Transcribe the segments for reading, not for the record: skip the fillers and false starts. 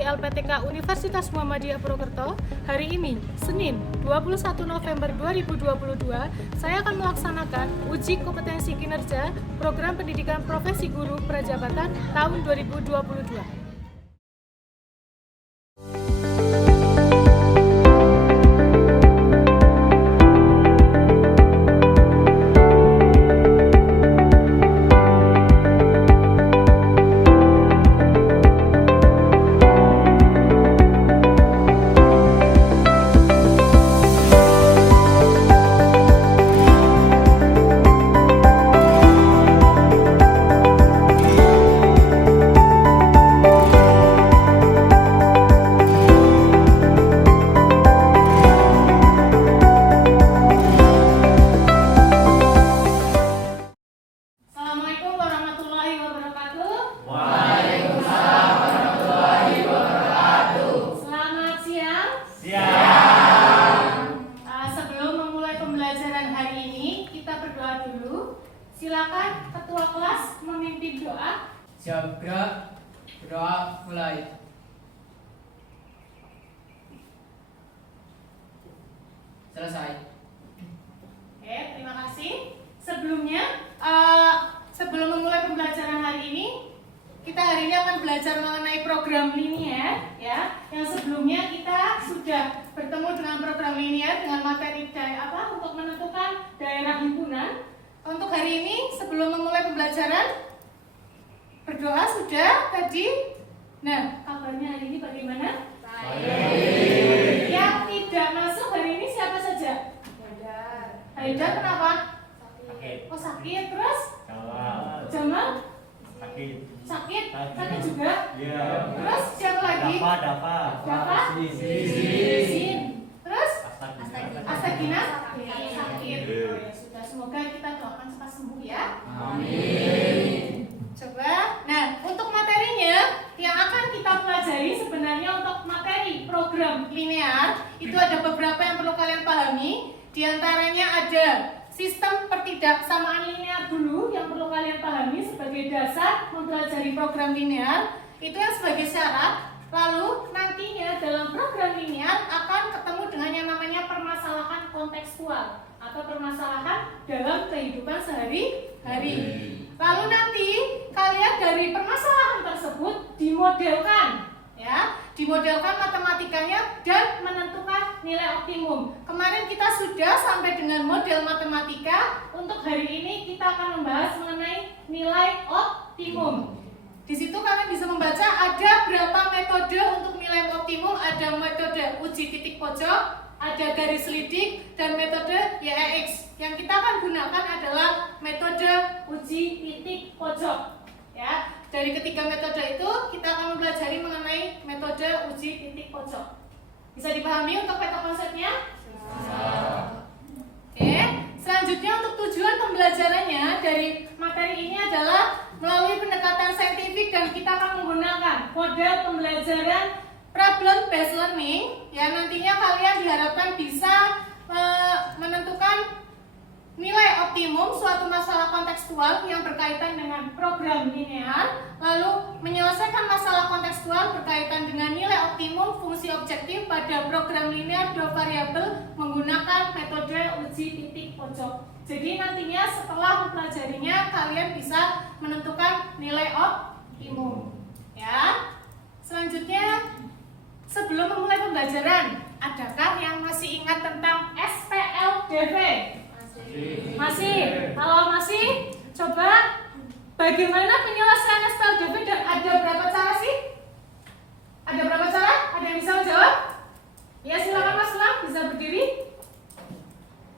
dari LPTK Universitas Muhammadiyah Purwokerto. Hari ini, Senin 21 November 2022, saya akan melaksanakan uji kompetensi kinerja Program Pendidikan Profesi Guru Prajabatan tahun 2022. Silakan ketua kelas memimpin doa. Siap gerak, berdoa mulai. Selesai. Oke, terima kasih. Sebelumnya, sebelum memulai pembelajaran hari ini, kita hari ini akan belajar mengenai program linear, ya. Yang sebelumnya kita sudah bertemu dengan program linear dengan materi untuk menentukan daerah himpunan. Untuk hari ini, sebelum memulai pembelajaran, berdoa sudah tadi. Nah, kabarnya hari ini bagaimana? Baik. Yang tidak masuk hari ini siapa saja? Haidar kenapa? Sakit. Oh, sakit. Terus? Jamal? Sakit. Sakit juga? Iya. Terus siapa lagi? Dafa? Sin. Terus? Astagina? Sakit. Oh, ya sudah. Semoga kita doakan cepat sembuh ya. Amin. Coba. Nah, untuk materinya yang akan kita pelajari sebenarnya untuk materi program linear itu ada beberapa yang perlu kalian pahami. Di antaranya ada sistem pertidaksamaan linear dulu yang perlu kalian pahami sebagai dasar mempelajari program linear. Itu yang sebagai syarat. Lalu nantinya dalam program linear akan ketemu dengan yang namanya permasalahan kontekstual atau permasalahan dalam kehidupan sehari-hari. Lalu nanti kalian dari permasalahan tersebut dimodelkan, ya, dimodelkan matematikanya dan menentukan nilai optimum. Kemarin kita sudah sampai dengan model matematika. Untuk hari ini kita akan membahas mengenai nilai optimum. Di situ kalian bisa membaca ada berapa metode untuk nilai optimum. Ada metode uji titik pojok, ada garis lidik, dan metode YEX. Yang kita akan gunakan adalah metode uji titik pojok. Ya, dari ketiga metode itu kita akan mempelajari mengenai metode uji titik pojok. Bisa dipahami untuk peta konsepnya? Oke. Selanjutnya untuk tujuan pembelajarannya dari materi ini adalah melalui pendekatan saintifik dan kita akan menggunakan model pembelajaran problem based learning. Ya, nantinya kalian diharapkan bisa menentukan nilai optimum suatu masalah kontekstual yang berkaitan dengan program linear, lalu menyelesaikan masalah kontekstual berkaitan dengan nilai optimum fungsi objektif pada program linear dua variabel menggunakan metode uji titik pojok. Jadi nantinya setelah mempelajarinya kalian bisa menentukan nilai optimum. Ya. Selanjutnya, sebelum memulai pembelajaran, adakah yang masih ingat tentang SPLDV? Masih? Kalau masih, coba bagaimana penyelesaian SPLDV dan ada berapa cara sih? Ada berapa cara? Ada yang bisa menjawab? Ya, silakan Mas Lam, bisa berdiri.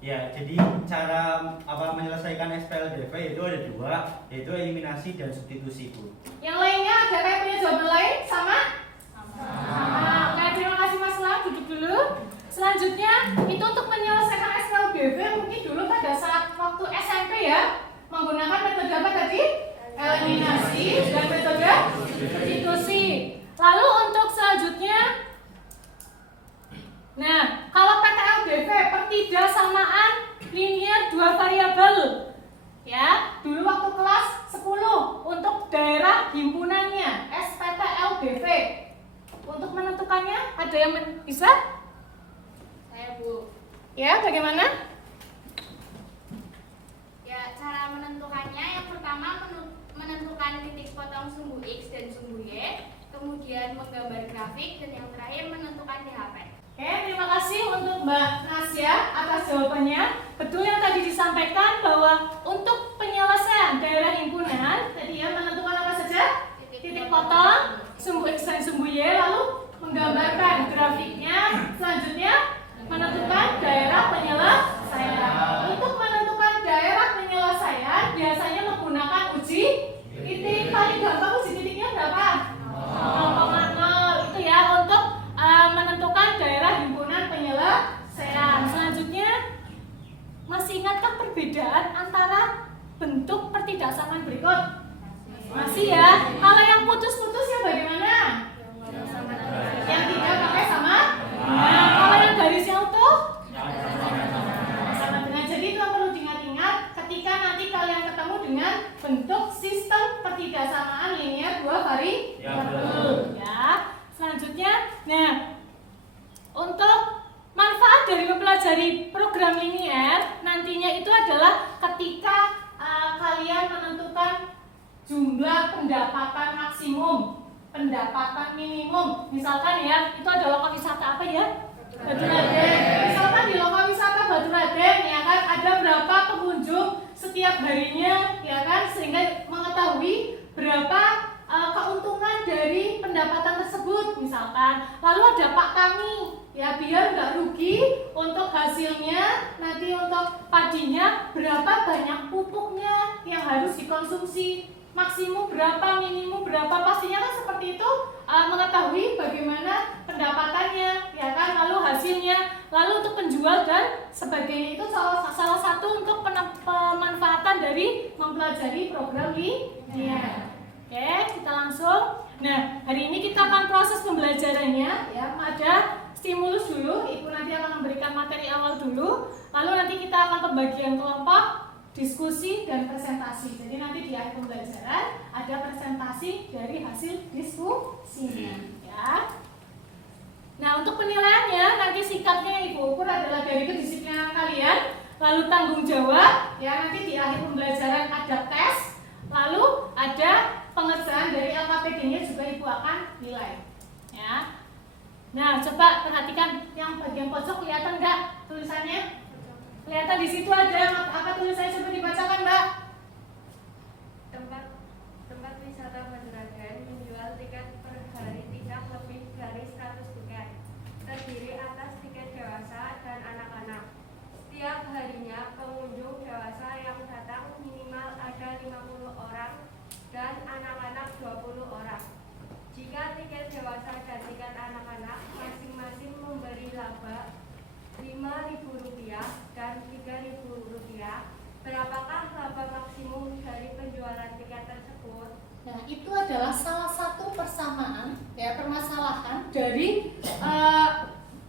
Ya, jadi cara menyelesaikan SPLDV itu ada dua, yaitu eliminasi dan substitusi, Bu. Yang lainnya ada kayak punya jawaban lain? Sama? Oke, terima kasih Mas Lam, duduk dulu. Selanjutnya, itu untuk menyelesaikan SPLDV mungkin dulu pada saat waktu SMP ya, menggunakan metode apa tadi? Eliminasi dan metode substitusi. Lalu untuk selanjutnya, nah, kalau PTLDV pertidaksamaan linear dua variabel, ya, dulu waktu kelas 10 untuk daerah himpunannya SPTLDV. untuk menentukannya? Ada yang bisa? Saya Bu. Ya, bagaimana? Ya, cara menentukannya yang pertama menentukan titik potong sumbu X dan sumbu Y, kemudian menggambar grafik, dan yang terakhir menentukan DHP. Oke, terima kasih untuk Mbak Nasya atas jawabannya. Betul yang tadi disampaikan bahwa untuk penyelesaian daerah himpunan tadi ya menentukan apa saja? Titik potong, sumbu X dan sumbu Y, lalu menggambarkan grafiknya. Selanjutnya menentukan daerah penyelesaian. Untuk menentukan daerah penyelesaian biasanya menggunakan uji titik. Paling gampang uji titiknya berapa? 0,0 itu ya untuk menentukan daerah himpunan penyelesaian. Selanjutnya, masih ingatkah perbedaan antara bentuk pertidaksamaan berikut? Masih ya. Kalau yang putus-putusnya bagaimana? Yang tidak pakai sama? Nah, kalau yang garisnya utuh? Sama dengan. Jadi itu yang perlu diingat-ingat ketika nanti kalian ketemu dengan bentuk sistem pertidaksamaan linear dua variabel. Ya. Selanjutnya, nah, untuk manfaat dari mempelajari program linear nantinya itu adalah ketika kalian menentukan jumlah pendapatan maksimum, pendapatan minimum. Misalkan ya, itu ada lokal wisata apa ya? Batu Raden. Misalkan di lokal wisata Batu Raden ya kan ada berapa pengunjung setiap harinya ya kan, sehingga mengetahui berapa keuntungan dari pendapatan tersebut misalkan. Lalu ada Pak Kami ya, biar nggak rugi untuk hasilnya, nanti untuk padinya berapa banyak pupuknya yang harus dikonsumsi, maksimum berapa, minimum berapa, pastinya kan seperti itu, mengetahui bagaimana pendapatannya ya kan, lalu hasilnya, lalu untuk penjual dan sebagainya. Itu salah satu untuk pemanfaatan dari mempelajari program linear. Oke, kita langsung. Nah, hari ini kita akan proses pembelajarannya ya. Ada stimulus dulu, Ibu nanti akan memberikan materi awal dulu. Lalu nanti kita akan pembagian kelompok, diskusi dan presentasi. Jadi nanti di akhir pembelajaran ada presentasi dari hasil diskusinya ya. Nah, untuk penilaiannya nanti sikapnya Ibu ukur adalah dari kedisiplinan kalian, lalu tanggung jawab ya, nanti di akhir pembelajaran ada tes, lalu ada pengerjaan dari LKPD-nya juga Ibu akan nilai ya. Nah, coba perhatikan yang bagian pojok, kelihatan nggak tulisannya? Kelihatan di situ ada apa tulisannya, coba dibacakan Mbak. Tempat wisata Batu Raden menjual tiket per hari tidak lebih dari 100 tiket, terdiri atas tiket dewasa dan anak-anak. Setiap harinya pengunjung dewasa yang datang minimal ada 50 orang dan anak-anak 20 orang. Jika tiket dewasa dan tiket anak-anak masing-masing memberi laba Rp5.000 dan Rp3.000, berapakah laba maksimum dari penjualan tiket tersebut? Nah, itu adalah salah satu persamaan ya, permasalahan dari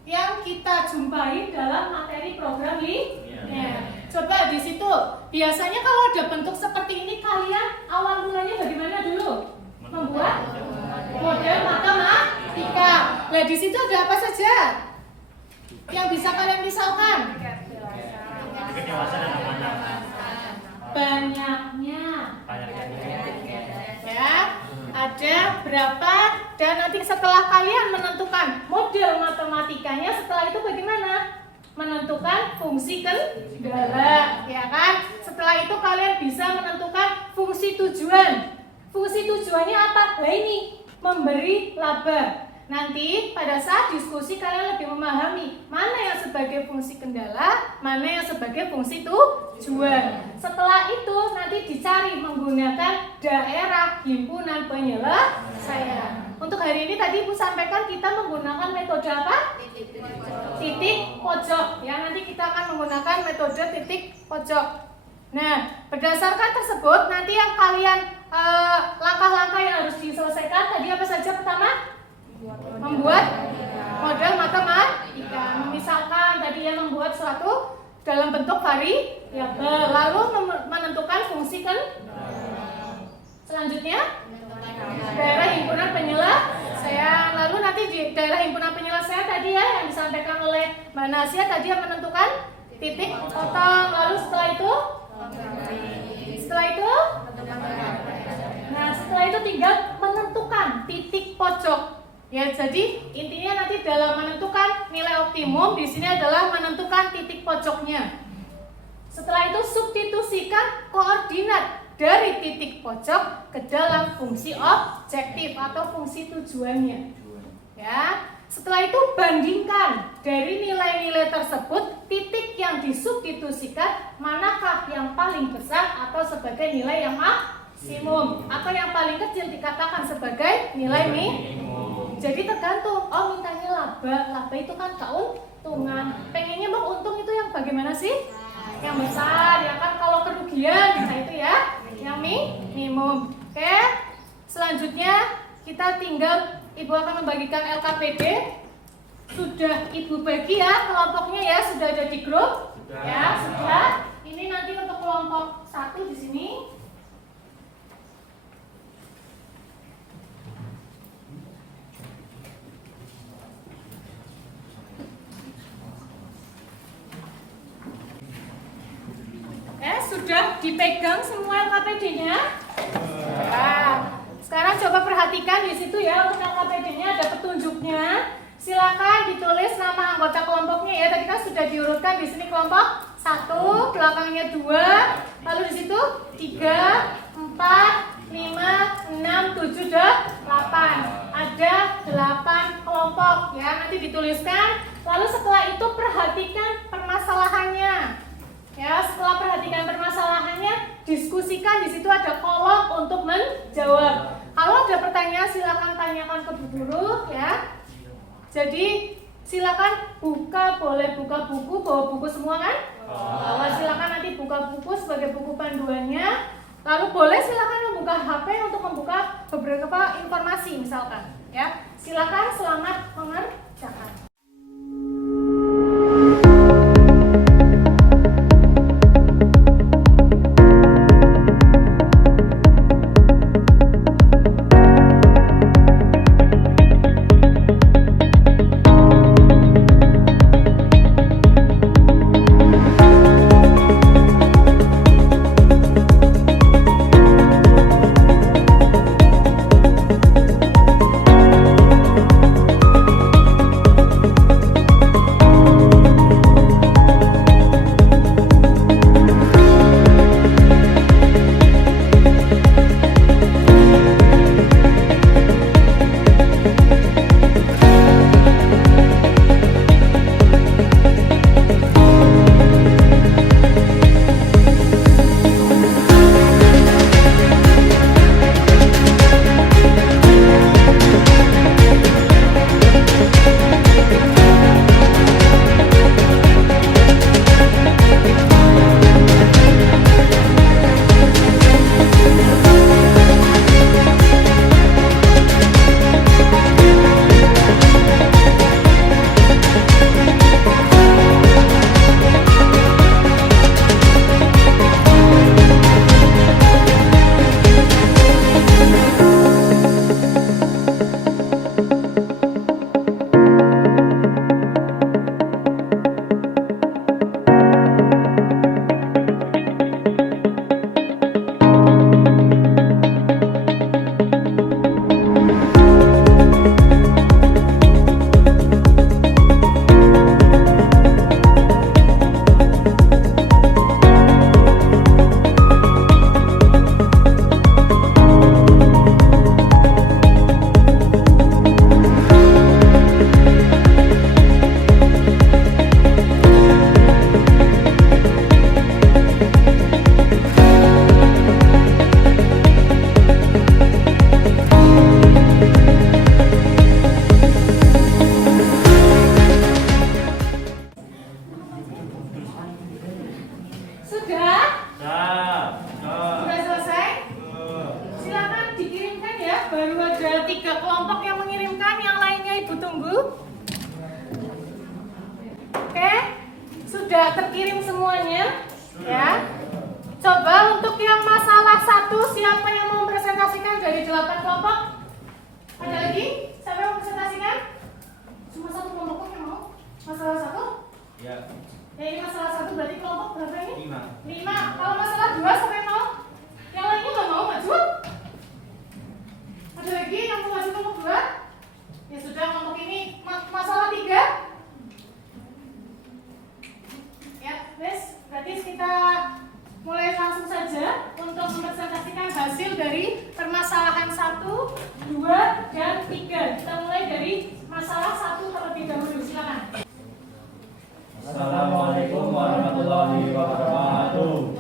yang kita jumpai dalam materi program linear. Coba di situ, biasanya kalau ada bentuk seperti ini, kalian awal mulanya bagaimana dulu? Membuat model matematika. Nah, di situ ada apa saja yang bisa kalian misalkan? Tiket dewasa dan anak-anak. Banyaknya. Ya, ada berapa, dan nanti setelah kalian menentukan model matematikanya, setelah itu bagaimana? Menentukan fungsi kendala, ya kan? Setelah itu kalian bisa menentukan fungsi tujuan. Fungsi tujuannya apa? Nah ini, memberi laba. Nanti pada saat diskusi kalian lebih memahami mana yang sebagai fungsi kendala, mana yang sebagai fungsi tujuan. Setelah itu nanti dicari menggunakan daerah himpunan penyelesaian. Untuk hari ini tadi Ibu sampaikan kita menggunakan metode apa? Titik pojok. Ya, nanti kita akan menggunakan metode titik pojok. Nah, berdasarkan tersebut nanti yang kalian langkah-langkah yang harus diselesaikan tadi apa saja? Pertama, membuat model matematika. Misalkan tadi yang membuat suatu dalam bentuk variabel, lalu menentukan fungsi kan. Selanjutnya daerah himpunan penyelesaian. penyelesaian. Lalu nanti di daerah himpunan penyelesaian tadi ya yang disampaikan oleh Mbak Nasia tadi yang menentukan titik potong. Lalu setelah itu setelah itu tinggal menentukan titik pojok. Ya, jadi intinya nanti dalam menentukan nilai optimum di sini adalah menentukan titik pojoknya. Setelah itu substitusikan koordinat dari titik pojok ke dalam fungsi objektif atau fungsi tujuannya. Ya. Setelah itu bandingkan dari nilai-nilai tersebut titik yang disubstitusikan manakah yang paling besar atau sebagai nilai yang maksimum atau yang paling kecil dikatakan sebagai nilai minimum. Jadi tergantung, oh mintanya laba itu kan keuntungan, pengennya bang untung itu yang bagaimana sih? Yang besar ya kan, kalau kerugian nah itu ya yang minimum. Oke, selanjutnya kita tinggal Ibu akan membagikan LKPD. Sudah Ibu bagi ya kelompoknya ya, sudah ada di grup? Sudah. Ya, sudah. Ini nanti untuk kelompok 1 di sini. Sudah dipegang semua LKPD-nya? Nah, sekarang coba perhatikan di situ ya, untuk LKPD-nya ada petunjuknya. Silakan ditulis nama anggota kelompoknya ya. Tadi kan sudah diurutkan di sini kelompok 1, belakangnya 2, lalu di situ 3, 4, 5, 6, 7, 8. Ada 8 kelompok ya. Nanti dituliskan. Lalu setelah itu perhatikan permasalahannya. Ya, setelah perhatikan permasalahannya, diskusikan. Di situ ada kolom untuk menjawab. Kalau ada pertanyaan silakan tanyakan ke Bu Guru ya. Jadi silakan boleh buka buku, bawa buku semua kan? Bawa, silakan nanti buka buku sebagai buku panduannya. Lalu boleh silakan membuka HP untuk membuka beberapa informasi misalkan ya. Silakan, selamat mengerjakan. Sudah terkirim semuanya ya. Coba untuk yang masalah 1, siapa yang mau presentasikan dari 8 kelompok? Ada lagi? Siapa yang mau presentasikan? Cuma satu kelompok yang mau? Masalah satu? Ya, Ya ini masalah satu berarti kelompok berapa ini? 5. 5. Kalau masalah 2 siapa yang mau? Yang lainnya nggak mau maju? Ada lagi yang mau maju kelompok 2? Ya sudah, kelompok ini masalah 3. Ya, wes, berarti kita mulai langsung saja untuk mempresentasikan hasil dari permasalahan 1, 2, dan 3. Kita mulai dari masalah 1 terlebih dahulu. Silakan. Assalamualaikum warahmatullahi wabarakatuh.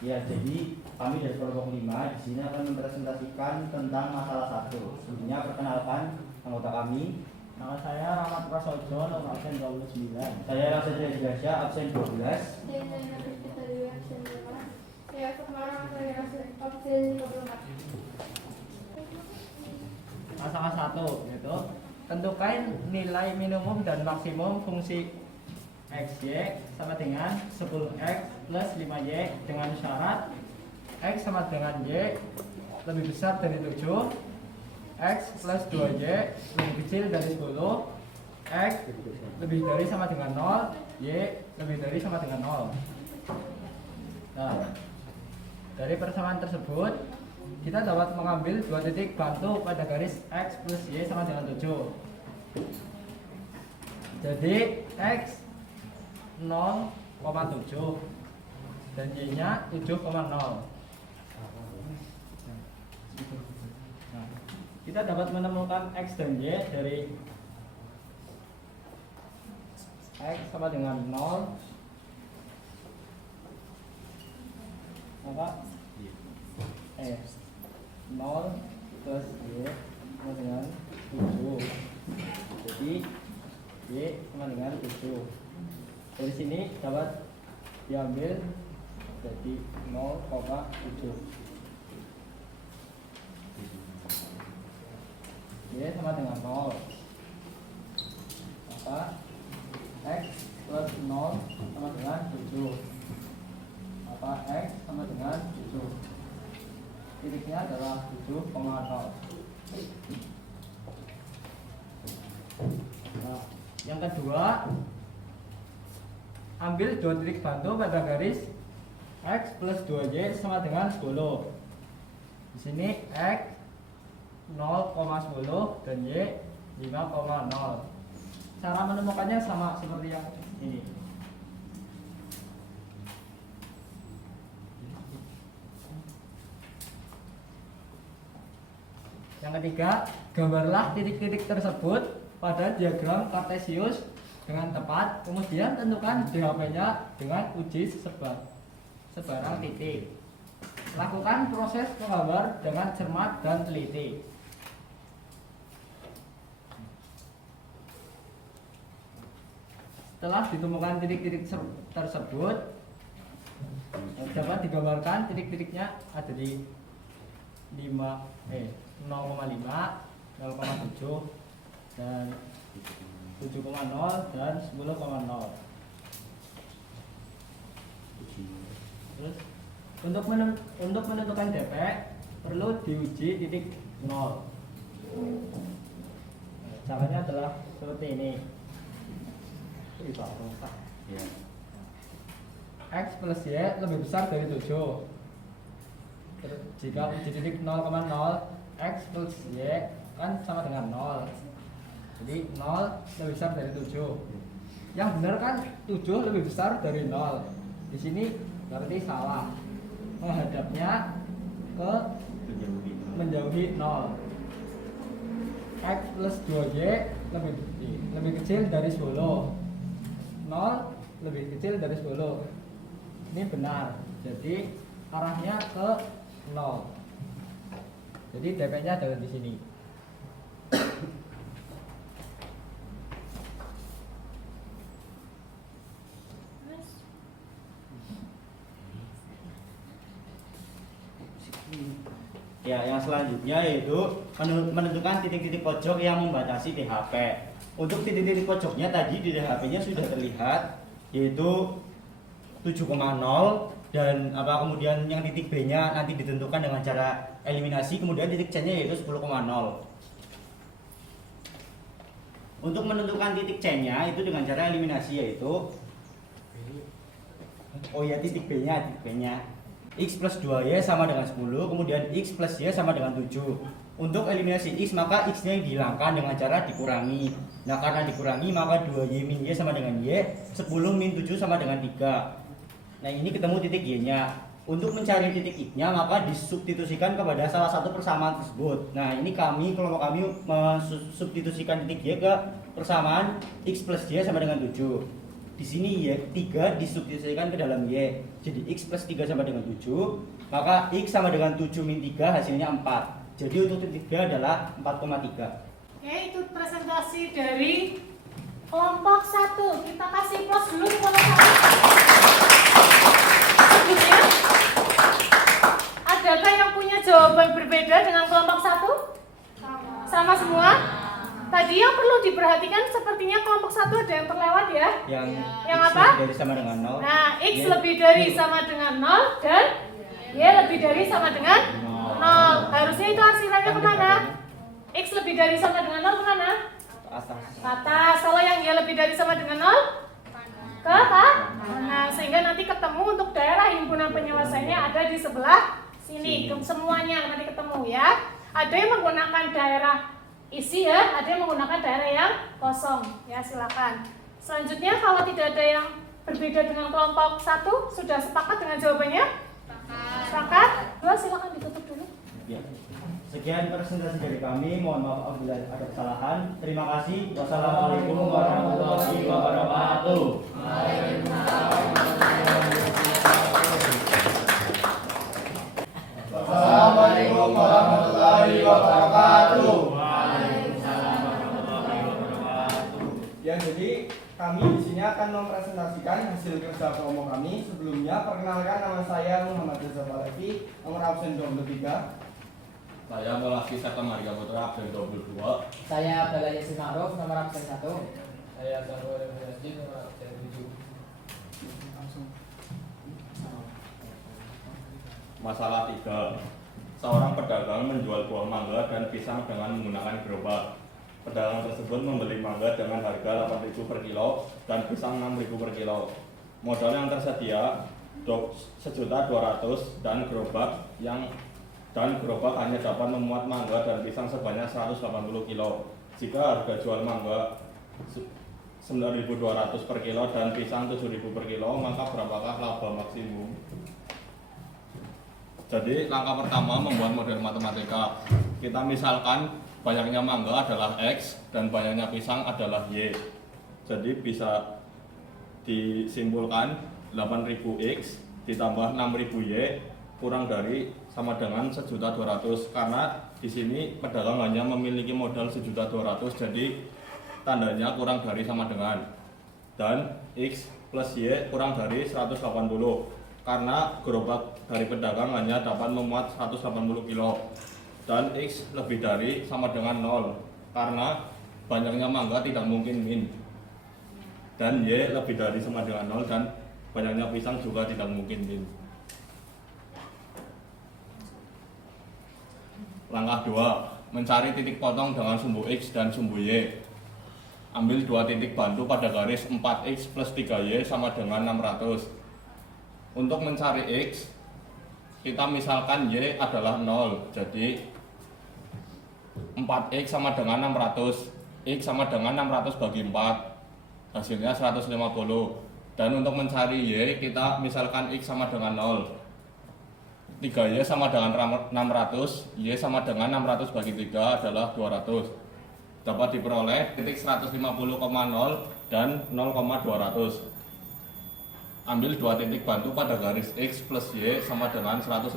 Ya, jadi kami dari kelompok 5 di sini akan mempresentasikan tentang masalah 1. Sebelumnya perkenalkan anggota kami. Nama saya Rahmat Prasojo, nomor absen 29. Saya Rasa Jasya, absen 12. Saya Sukmara, saya absen 24. Masalah 1 yaitu tentukan nilai minimum dan maksimum fungsi xy sama dengan 10x plus 5y dengan syarat x sama dengan y lebih besar dari 7, x plus 2y lebih kecil dari 10, x lebih dari sama dengan 0, y lebih dari sama dengan 0. Nah, dari persamaan tersebut kita dapat mengambil 2 titik bantu pada garis x plus y sama dengan 7. Jadi x 0,7 dan y nya 7,0. Nah, kita dapat menemukan x dan y dari x sama dengan 0, maka 0 plus y sama dengan 7. Jadi y sama dengan 7. Dari sini dapat diambil jadi 0,7. Y sama dengan 0. Maka x plus 0 sama dengan 7. Maka x sama dengan 7. Titiknya adalah 7,0. Nah, yang kedua, ambil 2 titik bantu pada garis x plus 2y sama dengan 10. Di sini x 0,10 dan y 5,0. Cara menemukannya sama seperti yang ini. Yang ketiga, gambarlah titik-titik tersebut pada diagram kartesius dengan tepat, kemudian tentukan DHP-nya dengan uji sebarang titik. Lakukan proses menggambar dengan cermat dan teliti. Setelah ditemukan titik-titik tersebut, dapat digambarkan titik-titiknya ada di 0,5, 0,7 dan 7,0 dan 10,0. Terus untuk menentukan DP perlu diuji titik 0. Caranya adalah seperti ini. Ya. X plus Y lebih besar dari 7. Jika uji titik 0,0, X plus Y kan sama dengan 0. Jadi 0 lebih besar dari 7. Yang benar kan 7 lebih besar dari 0. Di sini berarti salah. Menghadapnya ke menjauhi 0. X plus 2Y lebih kecil dari 10. 0 lebih kecil dari 10. Ini benar. Jadi arahnya ke 0. Jadi DP-nya ada di sini. Ya, yang selanjutnya yaitu menentukan titik-titik pojok yang membatasi DHP. Untuk titik-titik pojoknya tadi di DHP-nya sudah terlihat, yaitu 7,0, dan kemudian yang titik B-nya nanti ditentukan dengan cara eliminasi, kemudian titik C-nya yaitu 10,0. Untuk menentukan titik C-nya itu dengan cara eliminasi yaitu titik B-nya X plus 2Y sama dengan 10, kemudian X plus Y sama dengan 7. Untuk eliminasi X, maka X-nya dihilangkan dengan cara dikurangi. Nah, karena dikurangi, maka 2Y min Y sama dengan Y, 10 min 7 sama dengan 3. Nah, ini ketemu titik Y-nya. Untuk mencari titik X-nya, maka disubstitusikan kepada salah satu persamaan tersebut. Nah, ini kelompok kami mensubstitusikan titik Y ke persamaan X plus Y sama dengan 7. Di sini Y3 disubstitusikan ke dalam Y. Jadi X plus 3 sama dengan 7, maka X sama dengan 7 min 3 hasilnya 4. Jadi untuk titik B adalah 4,3. Oke, itu presentasi dari kelompok 1. Kita kasih plus dulu di kelompok 1. Sebelumnya, adakah yang punya jawaban berbeda dengan kelompok 1? Sama semua? Tadi yang perlu diperhatikan sepertinya kelompok 1 ada yang terlewat ya. Yang X apa? lebih dari sama dengan 0. Nah, X lebih dari sama dengan 0 dan Y lebih dari sama dengan 0. Harusnya itu arsirannya kemana? X lebih dari sama dengan 0 kemana? Ke atas. Ke atas. Kalau yang Y lebih dari sama dengan 0? Ke atas. Nah, sehingga nanti ketemu untuk daerah himpunan penyelesaiannya ada di sebelah sini. Semuanya nanti ketemu ya. Ada yang menggunakan daerah isi ya, ada yang menggunakan daerah yang kosong ya, silakan. Selanjutnya kalau tidak ada yang berbeda dengan kelompok 1, sudah sepakat dengan jawabannya? Sepakat? Silakan ditutup dulu. Ya. Sekian presentasi dari kami, mohon maaf apabila ada kesalahan. Terima kasih. Wassalamualaikum warahmatullahi wabarakatuh. Assalamualaikum warahmatullahi wabarakatuh. Ya, jadi kami di sini akan mempresentasikan hasil kerja kelompok kami. Sebelumnya, perkenalkan nama saya Muhammad Reza Palevi, nomor absen 23. Saya Molaki Seta Maria Putra, absen 22. Saya Abdallah Yasin Ma'ruf, nomor absen 1. Saya Sarwar Yasjid, nomor absen 7. Masalah 3. Seorang pedagang menjual buah mangga dan pisang dengan menggunakan gerobak. Pedagang tersebut membeli mangga dengan harga 8.000 per kilo dan pisang 6.000 per kilo. Modal yang tersedia 1.200.000 dan gerobak hanya dapat memuat mangga dan pisang sebanyak 180 kilo. Jika harga jual mangga 9.200 per kilo dan pisang 7.000 per kilo, maka berapakah laba maksimum? Jadi langkah pertama membuat model matematika. Kita misalkan banyaknya mangga adalah X dan banyaknya pisang adalah Y. Jadi bisa disimpulkan 8.000X ditambah 6.000Y kurang dari sama dengan 1.200.000, karena di sini pedagang hanya memiliki modal 1.200.000, jadi tandanya kurang dari sama dengan, dan X plus Y kurang dari 180, karena gerobak dari pedagang hanya dapat memuat 180 kilo, dan X lebih dari sama dengan 0 karena banyaknya mangga tidak mungkin min, dan Y lebih dari sama dengan 0 dan banyaknya pisang juga tidak mungkin min. Langkah 2, mencari titik potong dengan sumbu X dan sumbu Y. Ambil dua titik bantu pada garis 4X plus 3Y sama dengan 600. Untuk mencari X, kita misalkan Y adalah 0, jadi 4X sama dengan 600. X sama dengan 600 bagi 4, hasilnya 150. Dan untuk mencari Y, kita misalkan X sama dengan 0, 3Y sama dengan 600, Y sama dengan 600 bagi 3 adalah 200. Dapat diperoleh titik 150,0 dan 0,200. Ambil dua titik bantu pada garis X plus Y sama dengan 180.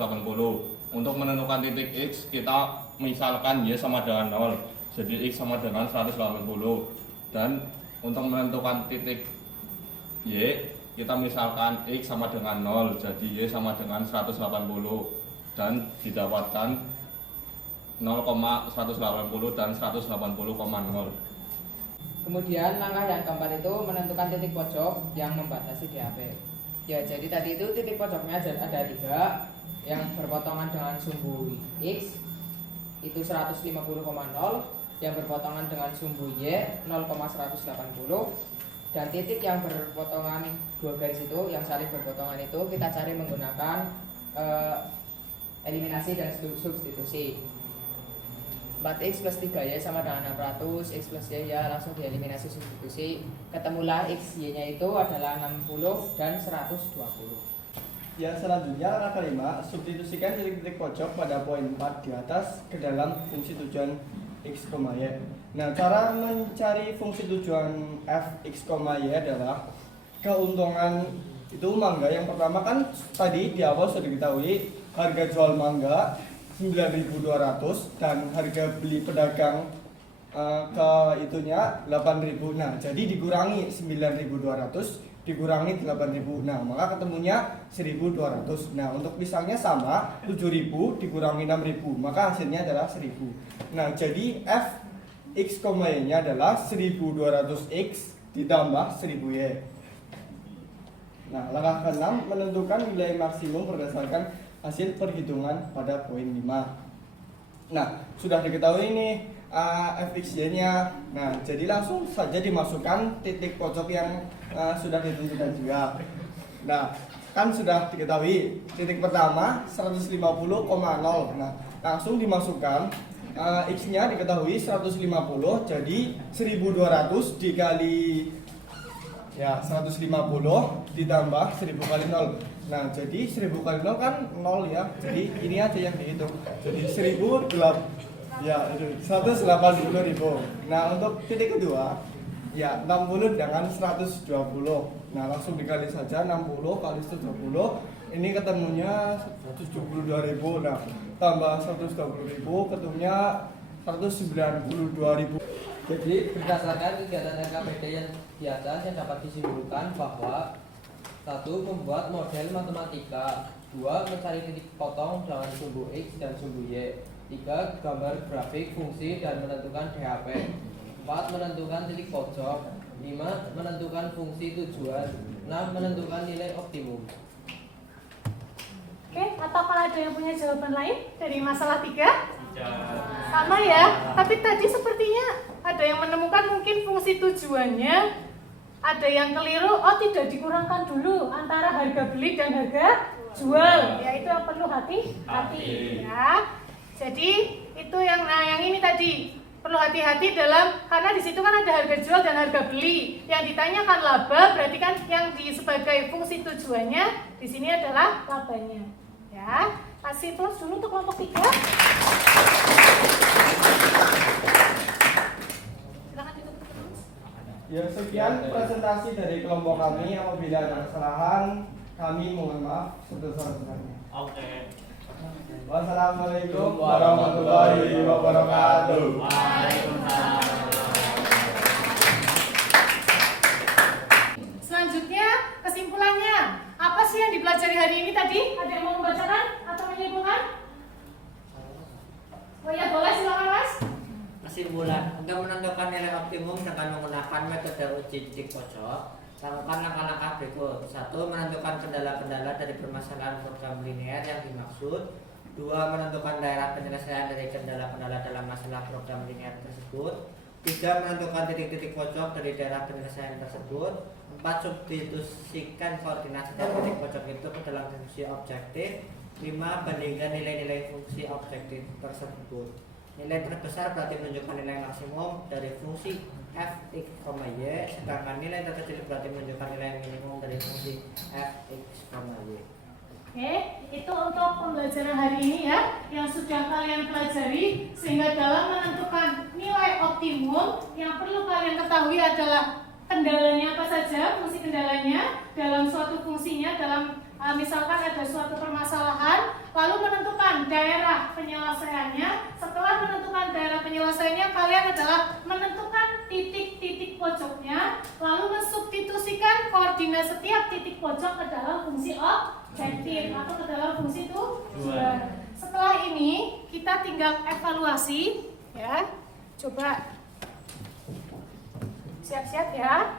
Untuk menentukan titik X, kita misalkan Y sama dengan 0, jadi X sama dengan 180. Dan untuk menentukan titik Y, kita misalkan X sama dengan 0, jadi Y sama dengan 180. Dan didapatkan 0,180 dan 180,0. Kemudian langkah yang keempat itu menentukan titik pojok yang membatasi DAP. Ya, jadi tadi itu titik pojoknya ada 3 yang berpotongan dengan sumbu X itu 150,0, yang berpotongan dengan sumbu Y 0,180, dan titik yang berpotongan 2 garis itu yang saling berpotongan itu kita cari menggunakan eliminasi dan substitusi. 4x plus 3y sama dengan 600, x plus y ya langsung dieliminasi substitusi, ketemulah x y nya itu adalah 60 dan 120. Yang selanjutnya langkah kelima, substitusikan titik-titik pojok pada poin 4 di atas ke dalam fungsi tujuan x, y. Nah, cara mencari fungsi tujuan f, x, y adalah keuntungan itu mangga. Yang pertama kan tadi di awal sudah diketahui harga jual mangga 9.200 dan harga beli pedagang ke itunya 8.000. Nah, jadi dikurangi 9.200 dikurangi 8.000. Nah, maka ketemunya 1.200. Nah, untuk pisangnya sama 7.000 dikurangi 6.000, maka hasilnya adalah 1.000. Nah, jadi f x, y nya adalah 1.200x ditambah 1.000y. Nah, langkah ke-6 menentukan nilai maksimum berdasarkan hasil perhitungan pada poin 5. Nah, sudah diketahui nih fxy nya. Nah, jadi langsung saja dimasukkan titik pojok yang sudah ditentukan juga. Nah, kan sudah diketahui titik pertama 150,0. Nah, langsung dimasukkan x nya diketahui 150, jadi 1.200 dikali ya 150 ditambah 1.000 kali 0. Nah, jadi 1.000 kali 0 kan 0 ya. Jadi ini aja yang dihitung. Jadi 1.000 ya itu 180.000. Nah, untuk titik kedua ya 60 dengan 120. Nah, langsung dikali saja 60 kali 120. Ini ketemunya 172.000. Nah, tambah 120.000 ketemunya 192.000. Jadi berdasarkan kegiatan RKPD yang di atas yang dapat disimpulkan bahwa 1. Membuat model matematika, 2. Mencari titik potong dengan sumbu X dan sumbu Y, 3. Gambar grafik fungsi dan menentukan DHP, 4. Menentukan titik pojok, 5. Menentukan fungsi tujuan, 6. Menentukan nilai optimum. Oke, atau kalau ada yang punya jawaban lain dari masalah 3? Sama ya, tapi tadi sepertinya ada yang menemukan mungkin fungsi tujuannya, ada yang keliru, oh tidak dikurangkan dulu antara harga beli dan harga jual, ya itu yang perlu hati-hati ya. Jadi itu yang ini tadi perlu hati-hati dalam, karena di situ kan ada harga jual dan harga beli. Yang ditanyakan laba berarti kan yang sebagai fungsi tujuannya di sini adalah labanya. Ya, kasih plus dulu untuk kelompok 3. Silakan ditutup terus. Ya, sekian presentasi dari kelompok kami. Apabila ada kesalahan, kami mohon maaf sebesar-besarnya. Oke. Wassalamualaikum warahmatullahi wabarakatuh. Selanjutnya kesimpulannya, apa sih yang dipelajari hari ini tadi? Ada yang mau membacakan atau menyimpulkan? Oh ya, boleh, silakan Mas. Kesimpulan, untuk menentukan nilai optimum dengan menggunakan metode uji titik pojok, lakukan langkah-langkah berikut. 1. Menentukan kendala-kendala dari permasalahan program linear yang dimaksud. 2. Menentukan daerah penyelesaian dari kendala-kendala dalam masalah program linear tersebut. 3. Menentukan titik-titik pojok dari daerah penyelesaian tersebut. 4. Substitusikan koordinat setiap titik pojok itu ke dalam fungsi objektif. 5. Bandingkan nilai-nilai fungsi objektif tersebut. Nilai terbesar berarti menunjukkan nilai maksimum dari fungsi f, x, y, sedangkan nilai terkecil berarti menunjukkan nilai minimum dari fungsi f, x, y. Oke, itu untuk pembelajaran hari ini ya, yang sudah kalian pelajari, sehingga dalam menentukan nilai optimum yang perlu kalian ketahui adalah kendalanya apa saja, fungsi kendalanya dalam suatu fungsinya, dalam misalkan ada suatu permasalahan, lalu menentukan daerah penyelesaiannya. Setelah menentukan daerah penyelesaiannya, kalian adalah menentukan titik-titik pojoknya, lalu mensubstitusikan koordinat setiap titik pojok ke dalam fungsi objektif atau ke dalam fungsi tujuan. Setelah ini kita tinggal evaluasi ya. Coba siap-siap ya.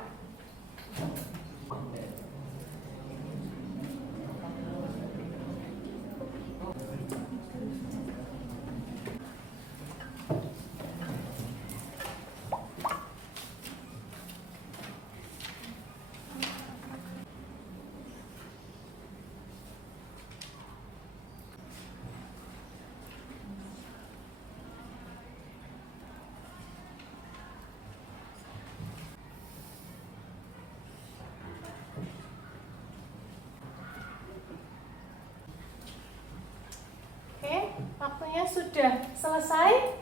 semuanya sudah selesai?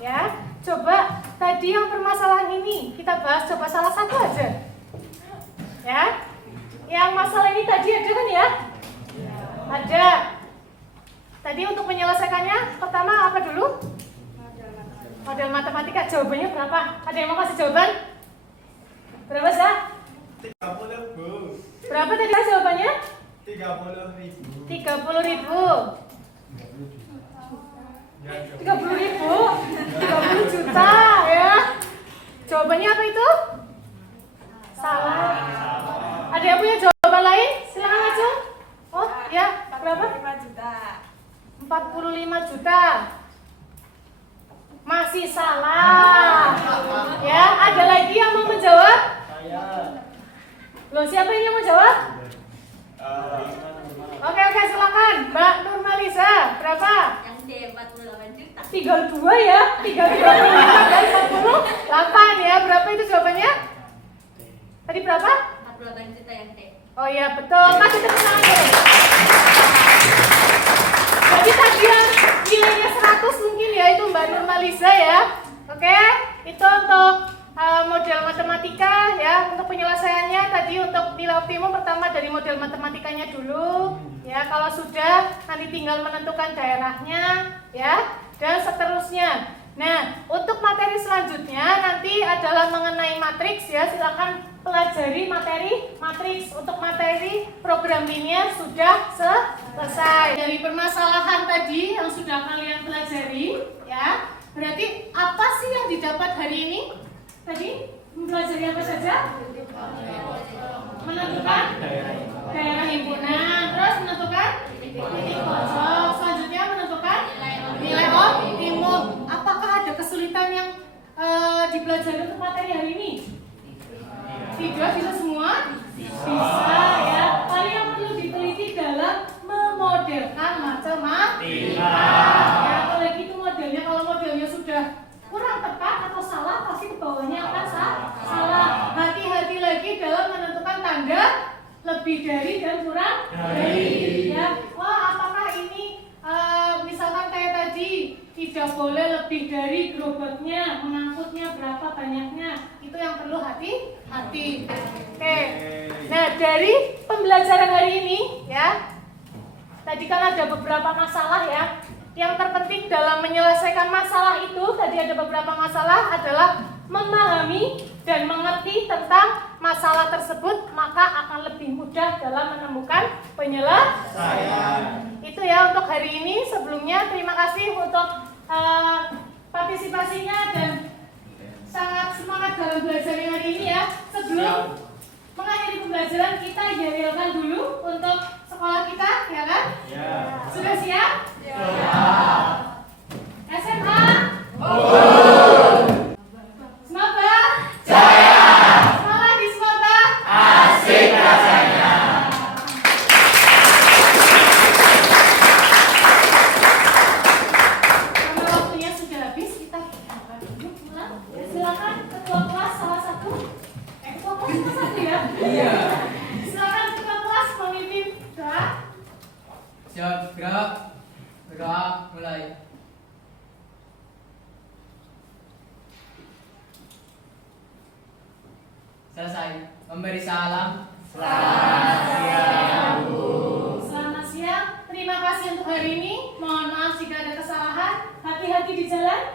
Ya, coba tadi yang permasalahan ini kita bahas, coba salah satu aja. Ya, yang masalah ini tadi ada kan ya? Ada. Tadi untuk menyelesaikannya, pertama apa dulu? Model matematika. Jawabannya berapa? Ada yang mau kasih jawaban? Berapa sih? 30, Bu. Berapa tadi jawabannya? 30.000. 30.000. 30.000, 30 juta ya. Jawabannya apa itu? Salah. Ada yang punya jawaban lain? Silakan maju. Oh ya, berapa? 45 juta. 45 juta. Masih salah. Ya, ada lagi yang mau menjawab? Saya. Loh, siapa ini yang mau jawab? Oke, silakan. Mbak Nurmaliza, berapa? Yang D 48 juta. Tinggal 2 ya, tinggal 25 dari 48 ya. Berapa itu jawabannya? Tadi berapa? 48 juta yang D. Oh iya betul, kasih tepuk tangan dulu. Jadi tadi yang nilainya 100 mungkin ya itu Mbak Nurmaliza ya. Oke, itu untuk model matematika ya. Untuk penyelesaiannya tadi untuk nilai optimum pertama dari model matematikanya dulu ya. Kalau sudah nanti tinggal menentukan daerahnya ya, dan seterusnya. Nah, untuk materi selanjutnya nanti adalah mengenai matriks ya. Silakan pelajari materi matriks. Untuk materi program linear sudah selesai. Dari permasalahan tadi yang sudah kalian pelajari ya, berarti apa sih yang didapat hari ini? Tadi mempelajari apa saja? Menentukan daerah himpunan, terus menentukan titik pojok, selanjutnya menentukan nilai optimum. Apakah ada kesulitan yang dipelajari untuk materi hari ini? Tidak, bisa semua? Bisa ya. Paling yang perlu diteliti dalam memodelkan matematika. Ya, apalagi itu modelnya, kalau modelnya sudah kurang tepat atau salah, pasti ke bawahnya akan salah. Hati-hati lagi dalam menentukan tanda lebih dari dan kurang dari. Ya, wah apakah ini misalkan kayak tadi tidak boleh lebih dari gerobaknya, mengangkutnya berapa banyaknya, itu yang perlu hati-hati. Oke. Nah dari pembelajaran hari ini ya, tadi kan ada beberapa masalah ya. Yang terpenting dalam menyelesaikan masalah itu, tadi ada beberapa masalah adalah memahami dan mengerti tentang masalah tersebut, maka akan lebih mudah dalam menemukan penyelesaian. Itu ya untuk hari ini. Sebelumnya terima kasih untuk partisipasinya dan sangat semangat dalam belajar hari ini ya. Sebelum mengakhiri pembelajaran, kita yel-yelkan dulu untuk sekolah kita, ya kan? Ya. Sudah siap? Ya. SMA? Semoga jaya. Semangat di semoga asik rasanya. Karena waktunya sudah habis, kita akan duduk pulang. Silakan ketua kelas salah satu. Ketua kelas salah satu ya? Iya. Silakan ketua kelas memimpin doa. Siap, gerak. Gerak, mulai. Selesai. Memberi salam. Selamat siang, Bu. Selamat siang. Terima kasih untuk hari ini. Mohon maaf jika ada kesalahan. Hati-hati di jalan.